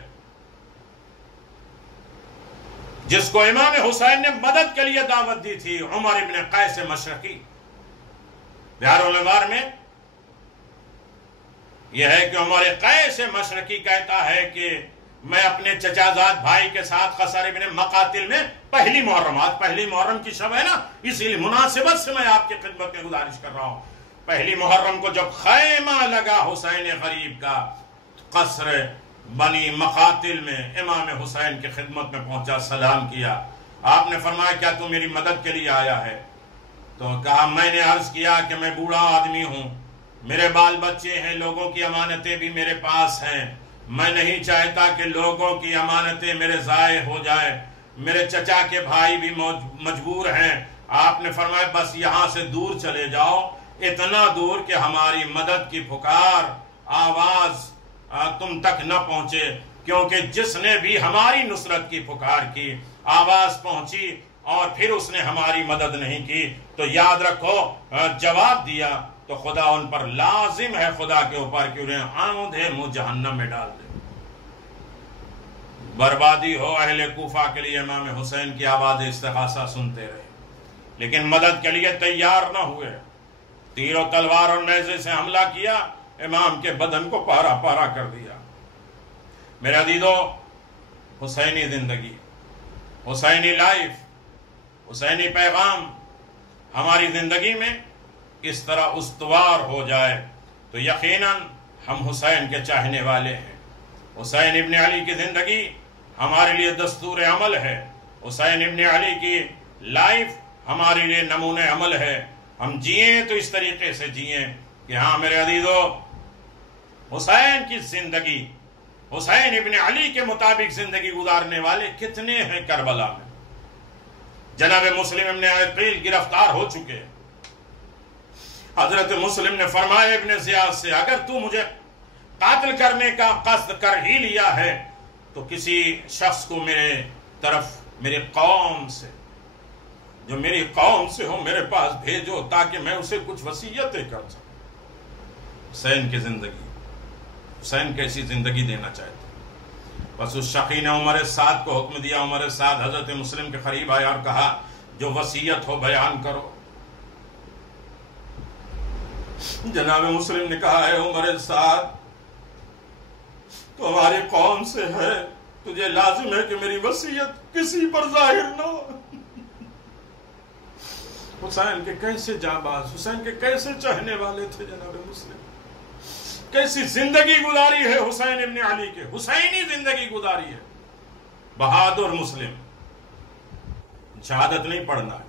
جس کو امام حسین نے مدد کے لیے دعوت دی تھی، عمر ابن قیس مشرقی۔ بہار الانوار میں یہ ہے کہ عمر قیس مشرقی کہتا ہے کہ میں اپنے چچا زاد بھائی کے ساتھ قصر ابن مقاتل میں پہلی محرم کی شب ہے نا، اسی لیے مناسبت سے میں آپ کی خدمت میں گزارش کر رہا ہوں۔ پہلی محرم کو جب خیمہ لگا حسین غریب کا، قصر بنی مقاتل میں امام حسین کی خدمت میں پہنچا، سلام کیا۔ آپ نے فرمایا کیا تو میری مدد کے لیے آیا ہے؟ تو کہا میں نے عرض کیا کہ میں بوڑھا آدمی ہوں، میرے بال بچے ہیں، لوگوں کی امانتیں بھی میرے پاس ہیں، میں نہیں چاہتا کہ لوگوں کی امانتیں میرے ضائع ہو جائے، میرے چچا کے بھائی بھی مجبور ہیں۔ آپ نے فرمایا بس یہاں سے دور چلے جاؤ، اتنا دور کہ ہماری مدد کی پکار آواز تم تک نہ پہنچے، کیونکہ جس نے بھی ہماری نصرت کی پکار کی، آواز پہنچی اور پھر اس نے ہماری مدد نہیں کی تو یاد رکھو جواب دیا تو خدا ان پر لازم ہے، خدا کے اوپر کہ انہیں آندھے منہ جہنم میں ڈال دے۔ بربادی ہو اہل کوفہ کے لیے امام حسین کی آواز استغاثہ سنتے رہے، لیکن مدد کے لیے تیار نہ ہوئے۔ تیر و تلوار اور نیزے سے حملہ کیا، امام کے بدن کو پارا پارا کر دیا۔ میرے عزیزو، حسینی زندگی، حسینی لائف، حسینی پیغام ہماری زندگی میں اس طرح استوار ہو جائے تو یقیناً ہم حسین کے چاہنے والے ہیں۔ حسین ابن علی کی زندگی ہمارے لیے دستور عمل ہے، حسین ابن علی کی لائف ہمارے لیے نمونہ عمل ہے۔ ہم جئیں تو اس طریقے سے جئیں کہ ہاں میرے عزیزو، حسین کی زندگی، حسین ابن علی کے مطابق زندگی گزارنے والے کتنے ہیں کربلا میں۔ جناب مسلم ابن عقیل گرفتار ہو چکے، حضرت مسلم نے فرمایا ابن زیاد سے اگر تو مجھے قاتل کرنے کا قصد کر ہی لیا ہے تو کسی شخص کو میرے طرف، میری قوم سے، جو میری قوم سے ہو میرے پاس بھیجو تاکہ میں اسے کچھ وصیتیں کر سکوں۔ حسین کی زندگی، حسین کیسی زندگی دینا چاہتے بس اس شقی نے عمر سعد کو حکم دیا۔ عمر سعد حضرت مسلم کے قریب آیا اور کہا جو وصیت ہو بیان کرو۔ جناب مسلم نے کہا ہے عمر سعد تو ہماری قوم سے ہے، تجھے لازم ہے کہ میری وصیت کسی پر ظاہر نہ ہو۔ حسین کے کیسے جانباز، حسین کے کیسے چاہنے والے تھے جناب مسلم، کیسی زندگی گزاری ہے حسین ابن علی کے، حسینی زندگی گزاری ہے۔ بہادر مسلم، شہادت نہیں پڑھنا ہے،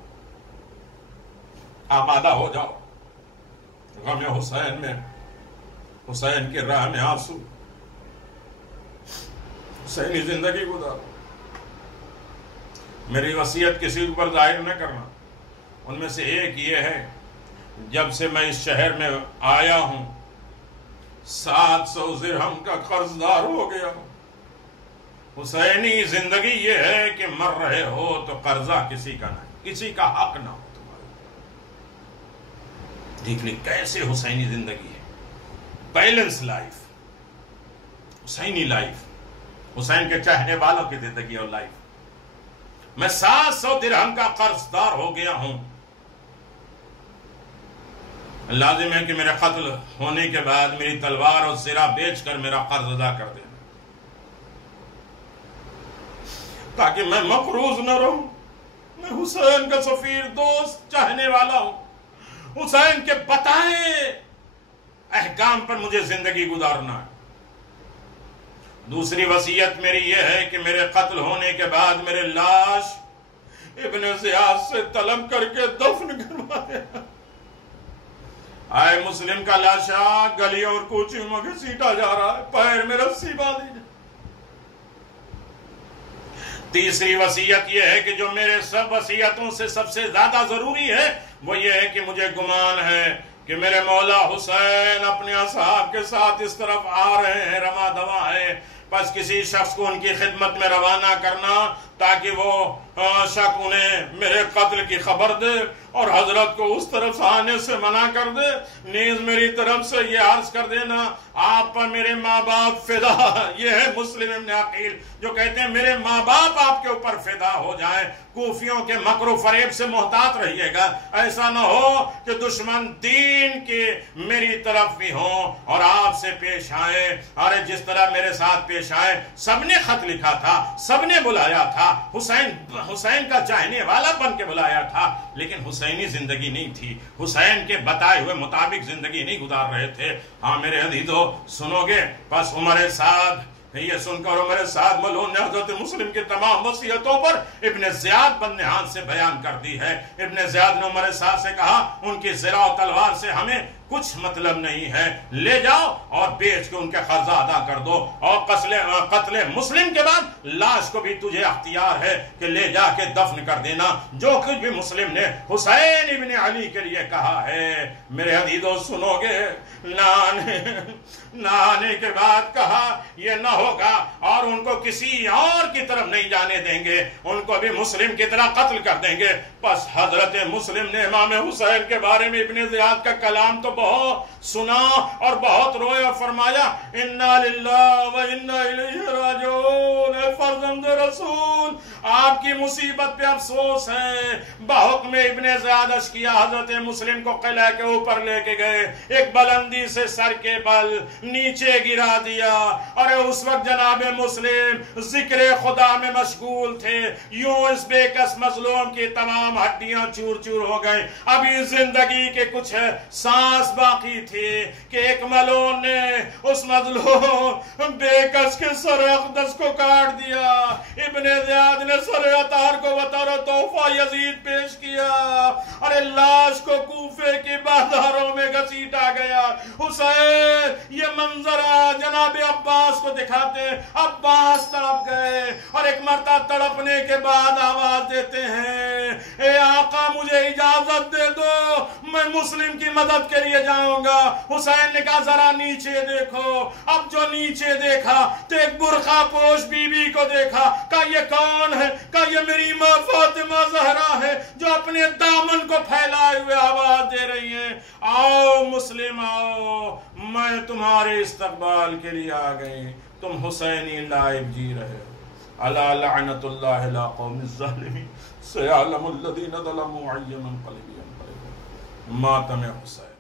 آمادہ ہو جاؤ غم حسین میں، حسین کے راہ میں آنسو، حسینی زندگی گزارو۔ میری وصیت کسی پر ظاہر نہ کرنا۔ ان میں سے ایک یہ ہے، جب سے میں اس شہر میں آیا ہوں 700 درہم کا قرض دار ہو گیا ہوں۔ حسینی زندگی یہ ہے کہ مر رہے ہو تو قرضہ کسی کا نہ، کسی کا حق نہ ہو تمہارا۔ دیکھنے کیسے حسینی زندگی ہے، بیلنس لائف، حسینی لائف، حسین کے چاہنے والوں کی زندگی اور لائف۔ میں 700 درہم کا قرض دار ہو گیا ہوں، لازم ہے کہ میرے قتل ہونے کے بعد میری تلوار اور زرہ بیچ کر میرا قرض ادا کر دینا، تاکہ میں مقروض نہ رہوں۔ میں حسین کا سفیر، دوست، چاہنے والا ہوں۔ حسین کے بتائے احکام پر مجھے زندگی گزارنا ہے۔ دوسری وصیت میری یہ ہے کہ میرے قتل ہونے کے بعد میرے لاش ابن زیاد سے طلب کر کے دفن کروا دینا۔ آئے مسلم کا لاشا گلیوں اور کوچیوں میں گھسیٹا جا رہا ہے، پیر میں رسی باندھی جائے۔ تیسری وصیت یہ ہے کہ جو میرے سب وصیتوں سے سب سے زیادہ ضروری ہے وہ یہ ہے کہ مجھے گمان ہے کہ میرے مولا حسین اپنے اصحاب کے ساتھ اس طرف آ رہے ہیں، رواں دواں ہے، بس کسی شخص کو ان کی خدمت میں روانہ کرنا تاکہ وہ شخص انہیں میرے قتل کی خبر دے اور حضرت کو اس طرف سے آنے سے منع کر دے۔ نیز میری طرف سے یہ عرض کر دینا آپ پر میرے ماں باپ فدا۔ یہ ہے مسلم ابن عقیل جو کہتے ہیں میرے ماں باپ آپ کے اوپر فدا ہو جائیں۔ کوفیوں کے مکر و فریب سے محتاط رہیے گا، ایسا نہ ہو کہ دشمن دین کے میری طرف بھی ہوں اور آپ سے پیش آئے۔ اور جس طرح میرے ساتھ پیش آئے، سب نے خط لکھا تھا، سب نے بلایا تھا، حسین کا چاہنے والا بن کے بلایا تھا، لیکن حسینی زندگی نہیں تھی، حسین کے بتائے ہوئے مطابق زندگی نہیں گزار رہے تھے۔ ہاں میرے عزیزو سنو گے، بس عمر سعد یہ سن کر عمر سعد ملعون نے حضرت مسلم کی تمام وصیتوں پر ابن زیاد بن نہان سے بیان کر دی ہے۔ ابن زیاد نے عمر سعد سے کہا ان کی زرہ و تلوار سے ہمیں کچھ مطلب نہیں ہے، لے جاؤ اور بیچ کے ان کے قرضہ ادا کر دو، اور قتل مسلم کے بعد لاش کو بھی تجھے اختیار ہے کہ لے جا کے دفن کر دینا۔ جو کچھ بھی مسلم نے حسین ابن علی کے لیے کہا ہے میرے عزیزو سنو گے، نہ آنے کے بعد کہا یہ نہ ہوگا اور ان کو کسی اور کی طرف نہیں جانے دیں گے، ان کو بھی مسلم کی طرح قتل کر دیں گے۔ پس حضرت مسلم نے امام حسین کے بارے میں ابن زیاد کا کلام تو بہت سنا اور بہت روئے اور فرمایا انا للہ و انا الیہ راجعون، اے فرزند رسول آپ کی مصیبت پہ افسوس ہے۔ بحکم ابن زیاد اشکیا حضرت مسلم کو قلعہ کے اوپر لے کے گئے، ایک بلندی سے سر کے بل نیچے گرا دیا، اور اس وقت جناب مسلم ذکر خدا میں مشغول تھے، یوں اس بے کس مظلوم کی تمام ہڈیاں چور چور ہو گئے۔ ابھی زندگی کے کچھ سانس باقی تھی کہ ایک ملعون نے اس مظلوم بے کس کے سر اقدس کو کاٹ دیا۔ ابن زیاد نے سر عطار کو بطور تحفہ یزید پیش کیا اور لاش کو کوفے کی بازاروں میں گھسیٹا گیا۔ حسین یہ منظر جناب عباس کو دکھاتے، عباس تڑپ گئے اور ایک مرتبہ تڑپنے کے بعد آواز دیتے ہیں اے آقا مجھے اجازت دے دو، میں مسلم کی مدد کے لیے جاؤں گا۔ حسین نے کہا ذرا نیچے دیکھو۔ اب جو نیچے دیکھا تو ایک برقع پوش بی بی کو دیکھا، کہا یہ کون ہے؟ کہا یہ میری ماں فاطمہ زہرا ہے جو اپنے دامن کو پھیلائے ہوئے آواز دے رہی ہیں آؤ مسلم آؤ، میں تمہارے استقبال کے لیے آ گئی، تم حسینی لائف جی رہے ہو۔ الا لعنت اللہ علی قوم الظالمین سیعلم الذین ظلموا أی منقلب ینقلبون. ماتم حسین.